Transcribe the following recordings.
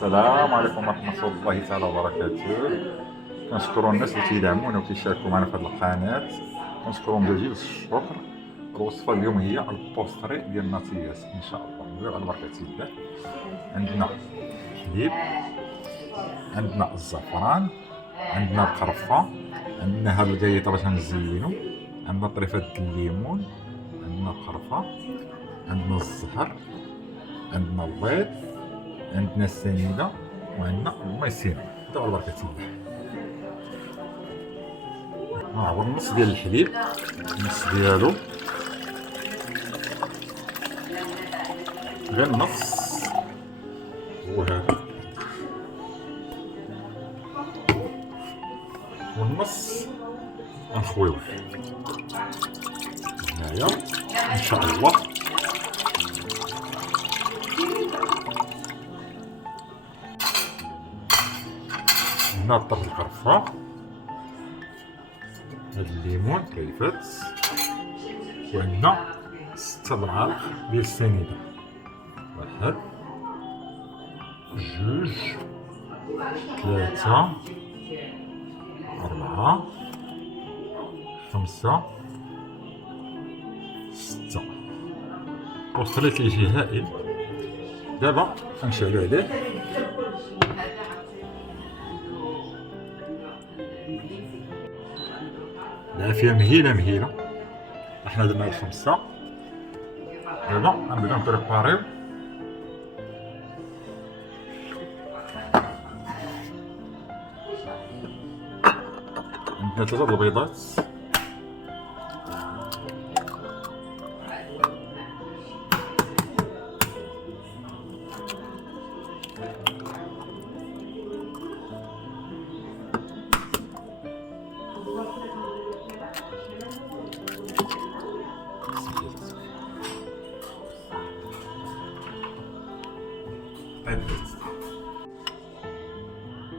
السلام عليكم ورحمة الله تعالى وبركاته. كنشكروا الناس اللي كيدعمونا وكيشاركوا معنا في هذه القناة، كنشكرهم جزيل الشكر. الوصفة اليوم هي البوستري ديال الناتياس ان شاء الله، نديرو على بركة الله. عندنا حليب، عندنا الزعفران، عندنا القرفة، عندنا هاد القيطة باش نزينو، عندنا طريفة الليمون، عندنا القرفة، عندنا الزهر، عندنا البيض، عندنا السنيدة، وعندنا الميسينة. نديرو على بركة الله. ها هو النص ديال الحليب، النص ديالو غير النص هو هذا، والنص غنخويوه هنايا ان شاء الله. هنا طرف القرفة، هاد الليمون كيفات، وعندنا 6 معالق ديال السنيدة. 1 2 3 4 5 6. البوستري كيجي هائل. دابا غنشعلو عليه العافية مهيلة مهيلة. احنا درنا 5. دابا غنبداو نبريباريو. عندنا 3 البيضات،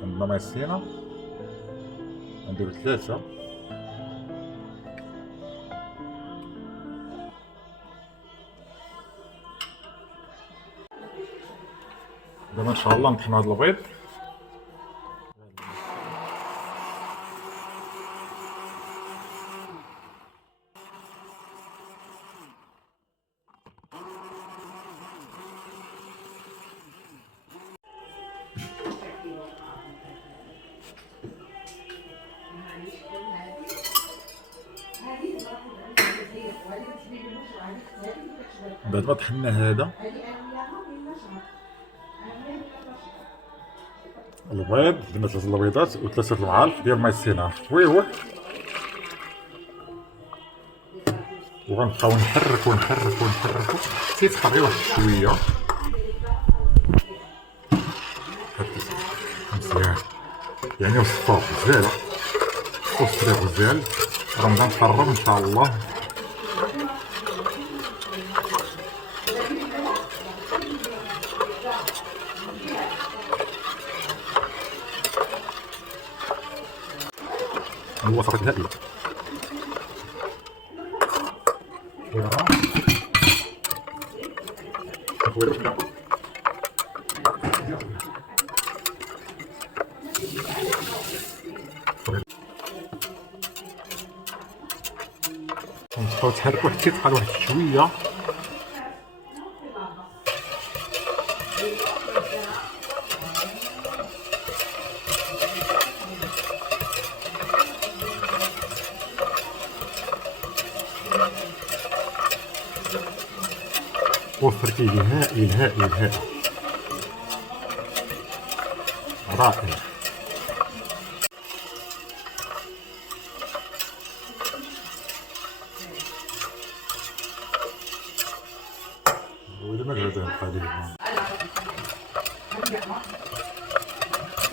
عندنا مايسينا، نديرو 3. دابا ان شاء الله نطحنو هاد البيض. بعد ما طحنا هذا البيض، درنا 3 البيضات و3 المعالق ديال المايسينا، نخويوه وغنبقاو نحركو نحركو نحركو حتى يتحرك غير واحد شويه. مزيان يعني وصفه غزاله، بوستري غزال. رمضان قرب ان شاء الله. الوصفات الهائلة. نبقاو تحركو حتى يتقال واحد شوية. وفر كيجي هائل هائل هائل، رائع. وإذا ما هذا القليل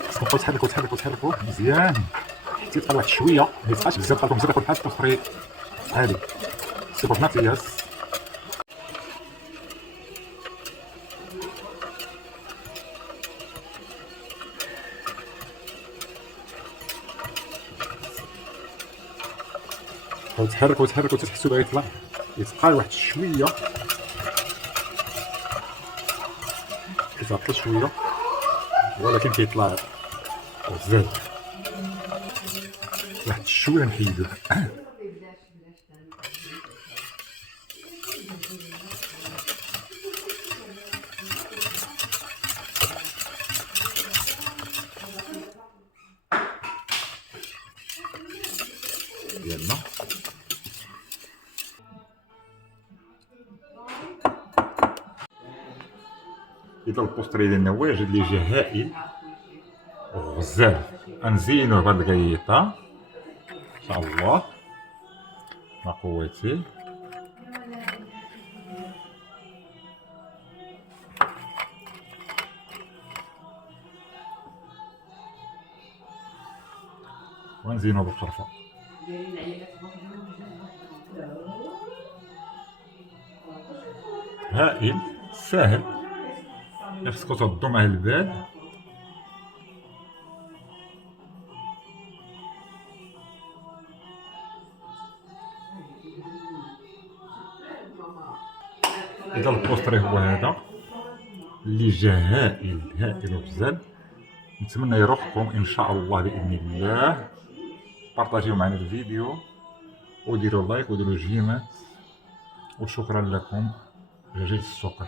خصكم تحركوا تحركوا تحركوا مزيان حتى يتقال واحد شوية، ما يتقالش بزاف. قالكم بزاف ياكل بحال البوستري عادي. سي بور ناتياس. تحركوا تحركوا تحسوا بغا يطلع، يتقال واحد شويه، يتعطل شويه. ولكن كيطلع بزاف. واحد شويه نحيدوه. ديالنا اذا البوستري ديالنا واجد اللي جا هائل وغزال، غنزينوه بهاد الكايطه ان شاء الله مع قوتي. ونزينوه بالقرفه. هائل ساهل، خصكم تردوا معاه البال. اذا البوستري هو هذا اللي جا هائل هائل وبزاف. نتمنى يروحكم ان شاء الله باذن الله. بارطاجيو معنا الفيديو وديروا لايك وديروا جيمات، وشكرا لكم. جزيل الشكر.